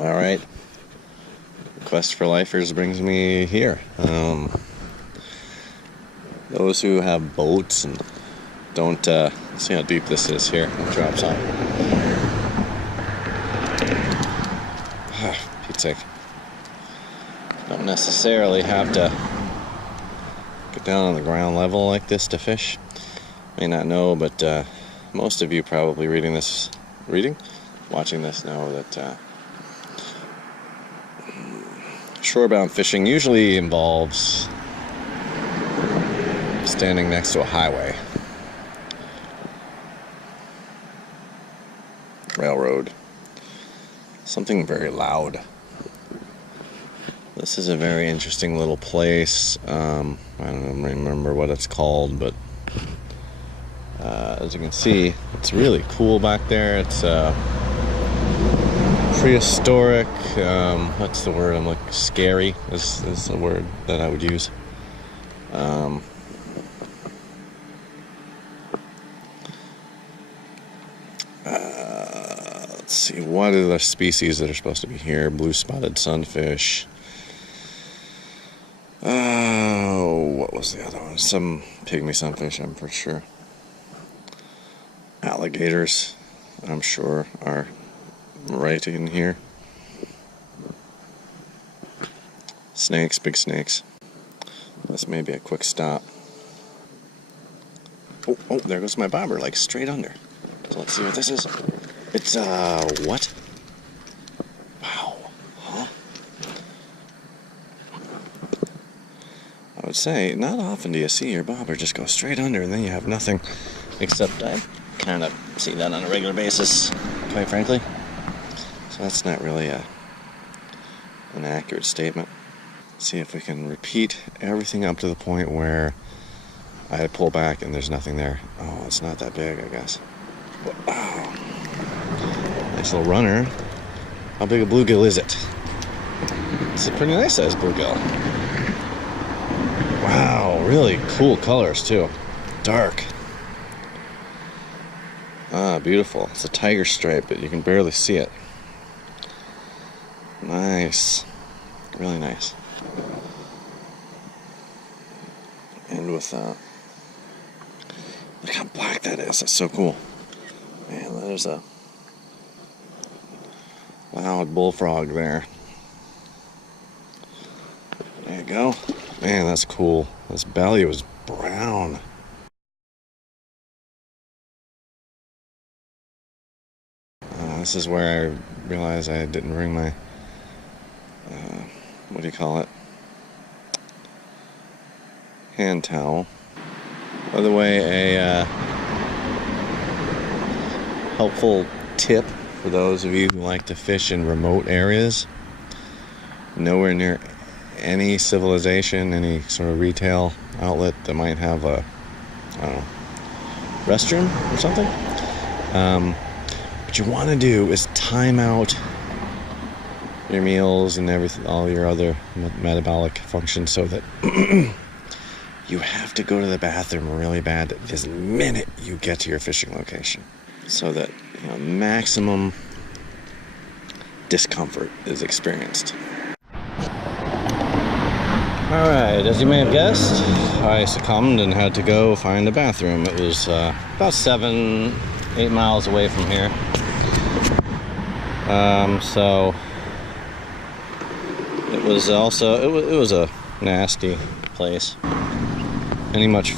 All right. Quest for Lifers brings me here. Those who have boats and don't see how deep this is here. It drops off. Pete's sake. Don't necessarily have to get down on the ground level like this to fish. May not know, but most of you probably watching this know that shorebound fishing usually involves standing next to a highway, railroad, something very loud. This is a very interesting little place. I don't remember what it's called, but as you can see, it's really cool back there. It's prehistoric. What's the word? I'm like scary is the word that I would use. Let's see, what are the species that are supposed to be here? Blue spotted sunfish. What was the other one? Some pygmy sunfish, I'm pretty sure. Alligators, I'm sure, are right in here. Snakes, big snakes. This may be a quick stop. Oh, there goes my bobber, like straight under. So let's see what this is. It's, what? Wow. Huh? I would say, not often do you see your bobber just go straight under and then you have nothing. Except I kind of see that on a regular basis, quite frankly. So that's not really an accurate statement. Let's see if we can repeat everything up to the point where I pull back and there's nothing there. Oh, it's not that big, I guess. Wow. Nice little runner. How big a bluegill is it? It's a pretty nice sized bluegill. Wow, really cool colors too. Dark. Ah, beautiful. It's a tiger stripe, but you can barely see it. Nice. Really nice. And with look how black that is. That's so cool. Man, there's a loud bullfrog there. There you go. Man, that's cool. This belly was brown. This is where I realized I didn't bring my, what do you call it? Hand towel. By the way, a helpful tip for those of you who like to fish in remote areas, nowhere near any civilization, any sort of retail outlet that might have a, I don't know, restroom or something. What you want to do is time out your meals and everything, all your other metabolic functions, so that you have to go to the bathroom really bad this minute you get to your fishing location, so that maximum discomfort is experienced. Alright, as you may have guessed, I succumbed and had to go find a bathroom. It was about 7-8 miles away from here. So it was also, it was a nasty place. Any much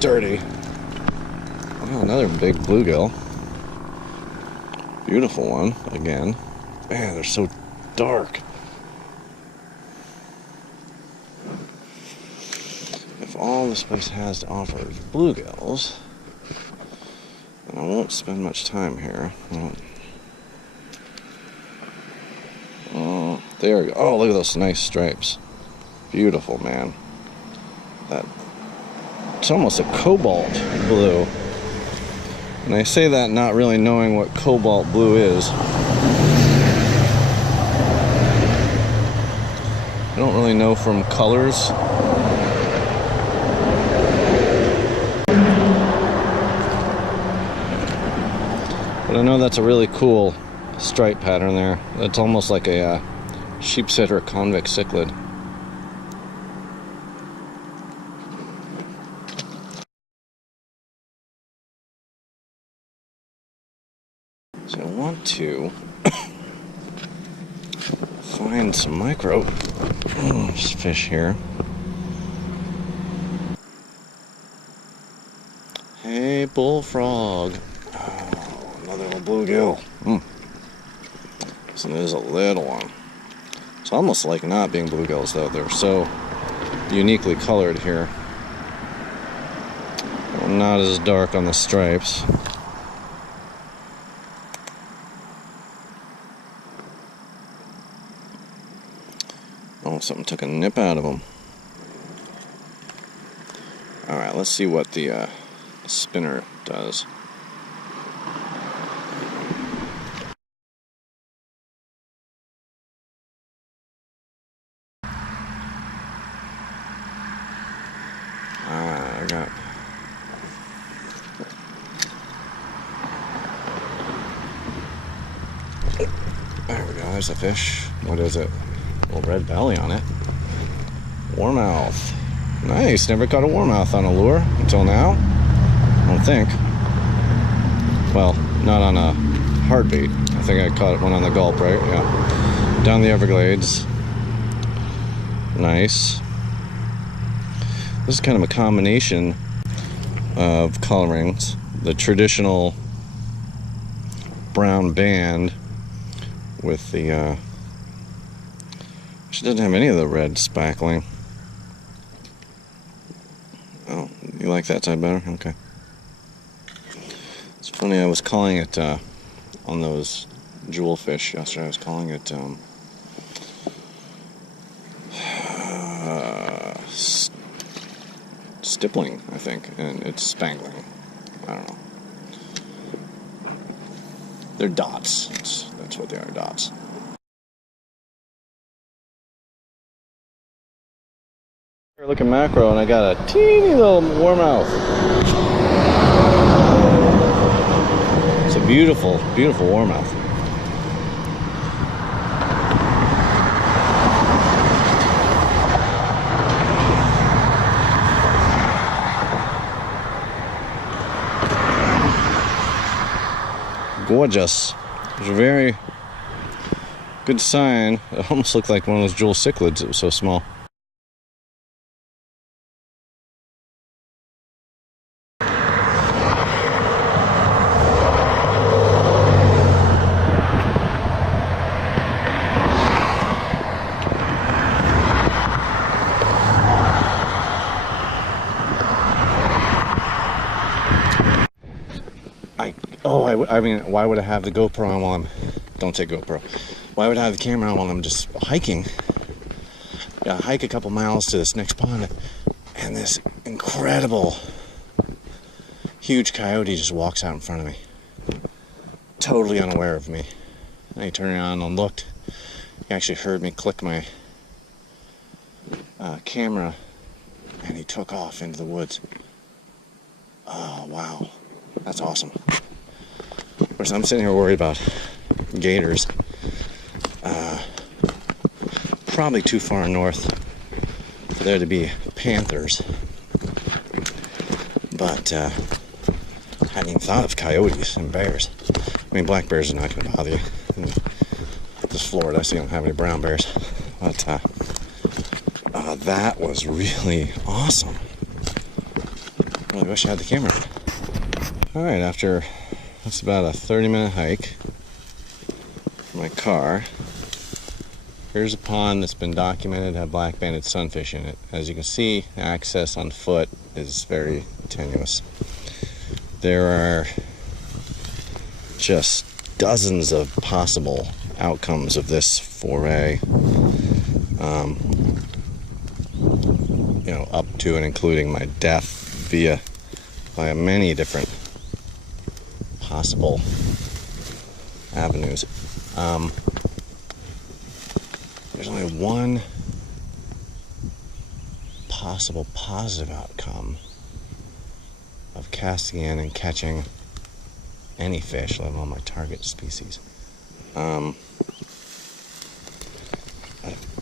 dirty. Oh, another big bluegill. Beautiful one, again. Man, they're so dark. If all this place has to offer is bluegills, then I won't spend much time here. There we go. Oh, look at those nice stripes. Beautiful, man. It's almost a cobalt blue. And I say that not really knowing what cobalt blue is. I don't really know from colors. But I know that's a really cool stripe pattern there. It's almost like a sheepshead or a convex cichlid. So I want to find some micro fish here. Hey, bullfrog. Oh, another little bluegill. So there's a little one. It's almost like not being bluegills though. They're so uniquely colored here. Not as dark on the stripes. Oh, something took a nip out of them. Alright, let's see what the spinner does. I got... There we go, there's a fish. What is it? A little red belly on it. Warmouth. Nice, never caught a warmouth on a lure until now. I don't think. Well, not on a hard bait. I think I caught one on the gulp, right? Yeah. Down the Everglades. Nice. This is kind of a combination of colorings. The traditional brown band with the she doesn't have any of the red spackling. Oh, you like that side better? Okay. It's funny, I was calling it on those jewel fish yesterday, I was calling it stippling, I think, and it's spangling. I don't know. They're dots. That's what they are, dots. We're looking macro, and I got a teeny little warmouth. It's a beautiful, beautiful warmouth. Gorgeous. It was a very good sign. It almost looked like one of those jewel cichlids. It was so small. I mean, why would I have the GoPro on while I'm... Don't say GoPro. Why would I have the camera on while I'm just hiking? Gotta hike a couple miles to this next pond, and this incredible, huge coyote just walks out in front of me. Totally unaware of me. And he turned around and looked. He actually heard me click my camera, and he took off into the woods. Oh, wow. That's awesome. Of course, I'm sitting here worried about gators. Probably too far north for there to be panthers. But I hadn't even thought of coyotes and bears. I mean, black bears are not going to bother you. In this Florida, so you don't have any brown bears. But that was really awesome. Really wish I had the camera. All right, after that's about a 30-minute hike from my car. Here's a pond that's been documented to have black-banded sunfish in it. As you can see, access on foot is very tenuous. There are just dozens of possible outcomes of this foray. You know, up to and including my death via many different possible avenues. There's only one possible positive outcome of casting in and catching any fish, let alone my target species.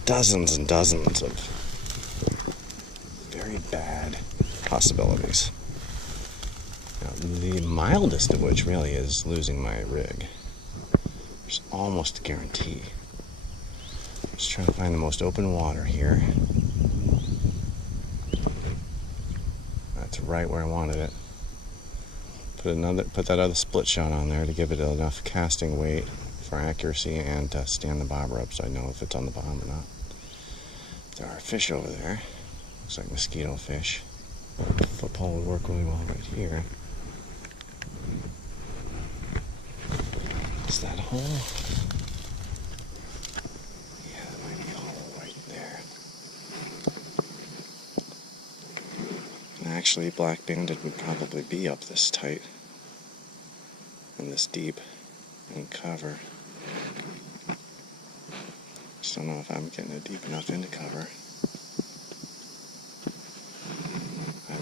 Dozens and dozens of very bad possibilities. Now, the mildest of which really is losing my rig. There's almost a guarantee. Just trying to find the most open water here. That's right where I wanted it. Put that other split shot on there to give it enough casting weight for accuracy and to stand the bobber up so I know if it's on the bottom or not. There are fish over there. Looks like mosquito fish. Foot pole would work really well right here. Is that a hole? Yeah, that might be a hole right there. And actually, black banded would probably be up this tight and this deep in cover. Just don't know if I'm getting it deep enough into cover.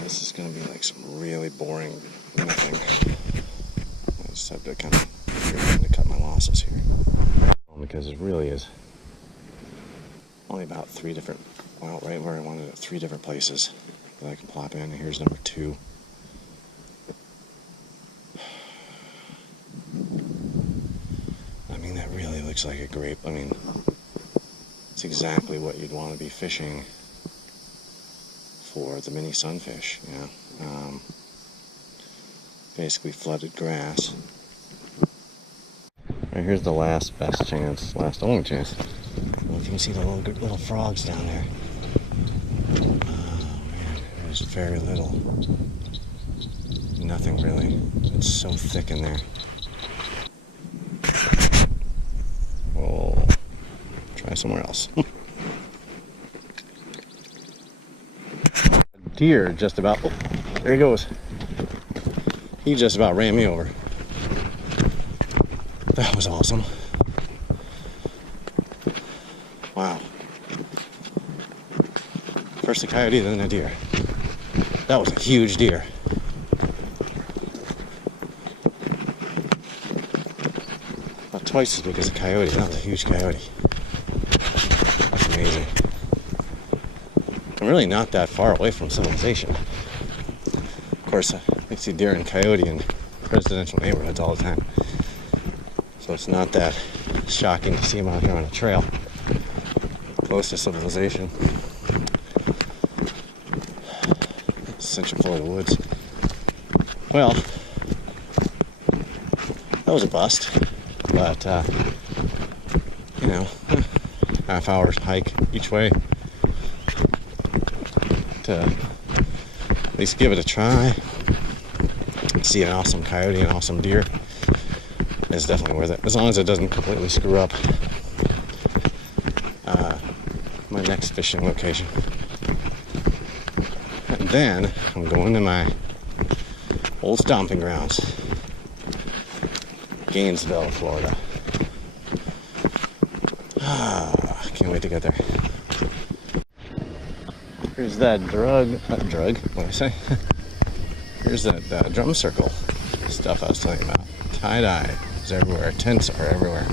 This is going to be like some really boring nothing. I just have to kind of figure out to cut my losses here. Because it really is only about 3 different, well, right where I wanted it, 3 different places that I can plop in. Here's number 2. I mean, that really looks like a grape. I mean, it's exactly what you'd want to be fishing for the mini sunfish, yeah. Basically flooded grass. Right, here's the last best chance, last only chance. Well, if you can see the little frogs down there. Oh man, there's very little. Nothing really. It's so thick in there. Oh, try somewhere else. Deer just about, oh, there he goes. He just about ran me over. That was awesome. Wow. First a coyote, then a deer. That was a huge deer. About twice as big as a coyote. That was a huge coyote. That's amazing. I'm really not that far away from civilization. Of course, I see deer and coyote in residential neighborhoods all the time. So it's not that shocking to see them out here on a trail. Close to civilization. Central Florida woods. Well, that was a bust. But, you know, half hour hike each way. To at least give it a try. See an awesome coyote, an awesome deer. It's definitely worth it, as long as it doesn't completely screw up my next fishing location. And then I'm going to my old stomping grounds, Gainesville, Florida. Can't wait to get there. Here's that what did I say? Here's that drum circle stuff I was talking about. Tie-dye is everywhere. Tents are everywhere.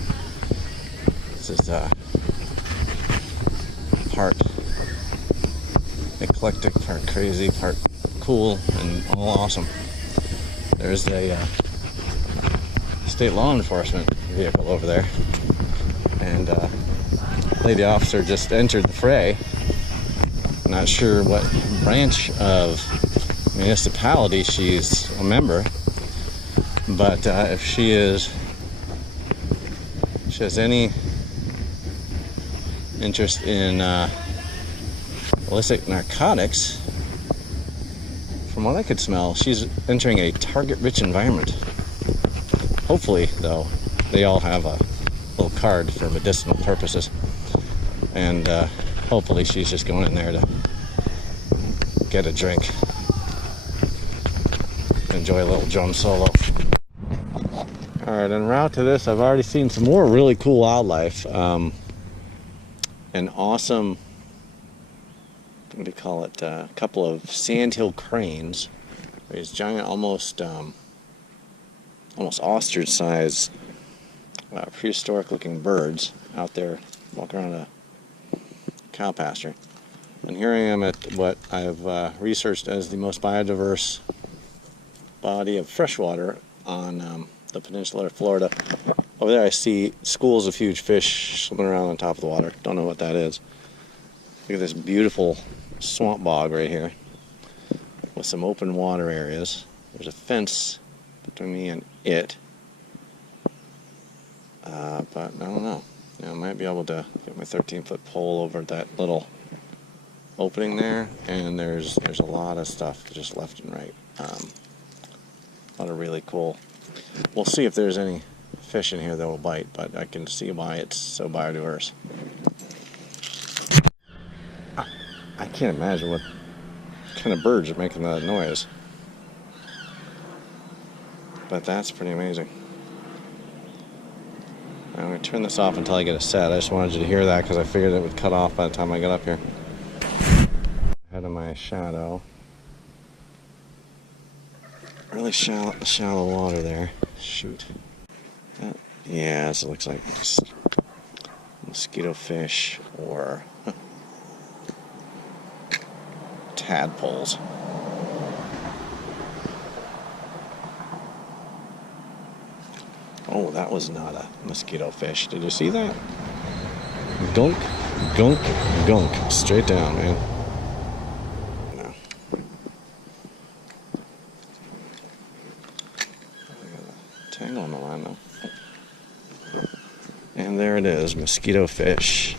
This is part eclectic, part crazy, part cool, and all awesome. There's a state law enforcement vehicle over there, and lady officer just entered the fray. Not sure what branch of municipality she's a member, but if she has any interest in illicit narcotics, from what I could smell, she's entering a target-rich environment. Hopefully, though, they all have a little card for medicinal purposes, and hopefully she's just going in there to get a drink, enjoy a little drum solo. Alright, en route to this, I've already seen some more really cool wildlife. An awesome, what do you call it, a couple of sandhill cranes. These giant, almost ostrich-sized prehistoric looking birds out there walking around a cow pasture. And here I am at what I've researched as the most biodiverse body of freshwater on the peninsula of Florida. Over there I see schools of huge fish swimming around on top of the water. Don't know what that is. Look at this beautiful swamp bog right here with some open water areas. There's a fence between me and it. But I don't know. I might be able to get my 13-foot pole over that little opening there, and there's a lot of stuff just left and right. A lot of really cool. We'll see if there's any fish in here that will bite, but I can see why it's so biodiverse. I can't imagine what kind of birds are making that noise, but that's pretty amazing. I'm going to turn this off until I get it set. I just wanted you to hear that because I figured it would cut off by the time I got up here. Ahead of my shadow. Really shallow water there. Shoot. Yeah, this looks like just mosquito fish or tadpoles. Oh, that was not a mosquito fish. Did you see that? Gunk, gunk, gunk. Straight down, man. No. I got a tangle on the line, though. And there it is, mosquito fish.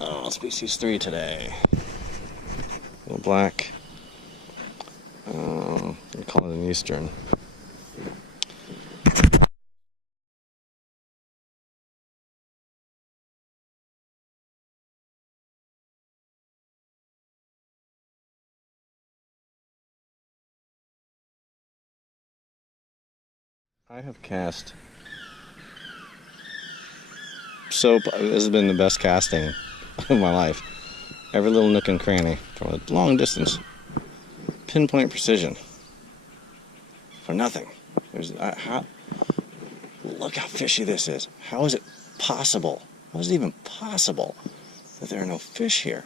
Oh, species 3 today. A little black. We call it an eastern. I have cast this has been the best casting of my life. Every little nook and cranny from a long distance. Pinpoint precision. For nothing. Look how fishy this is. How is it possible? How is it even possible that there are no fish here?